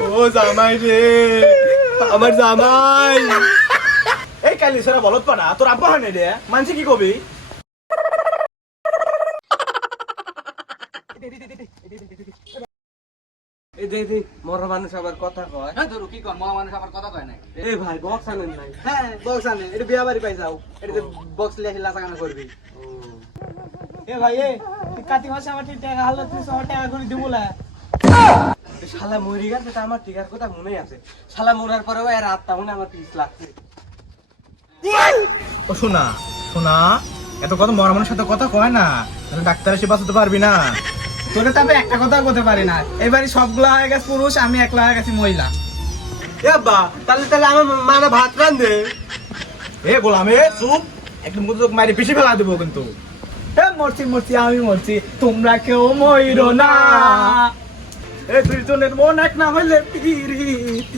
ও জামাই রে, আমার জামাই। এই কালি সারা বলত পাড়া তোর আব্বা হানে রে, মানছি কি কবি? এই দে মরা মানুষ আবার কথা কয়। হ্যাঁ ধরু কি কর মহা মানুষ আমার কথা কয় না। এই ভাই বক্স আনেন নাই? হ্যাঁ বক্স আনে, এটা বিয়া বাড়ি পাই যাও, এটা বক্স লিয়ে লাচা গানা করবি। এ ভাই এ তুই কাতি মাসে আমার ঠিক টাকা হালো তুই 100 টাকা করে দিব না। এই শালা মরি গেছে তা আমার টিকার কথা মনেই আছে। শালা মরার পরেও এর আত্মা মনে আমার 30 লাগছে। ও শোনা শোনা, এত কথা মরা মানুষের সাথে কথা কয় না, ডাক্তার এসে বাঁচাতে পারবি না। তোরে তবে একটা কথা বলতে পারি না, এবারে সবগুলা হয়ে গেছে পুরুষ, আমি একলা হয়ে গেছি মহিলা। এ আব্বা তাহলে আমার মানা ভাত রান্ধে। এ গোলামে চুপ, একদম কিন্তু তোকে মারি বেশি ফেলা দেবো কিন্তু। এ মরছি মরছি আমি মরছি, তোমরা কেউ মইরো না। এ দুইজনের মন এক না হইলে পিরিতি।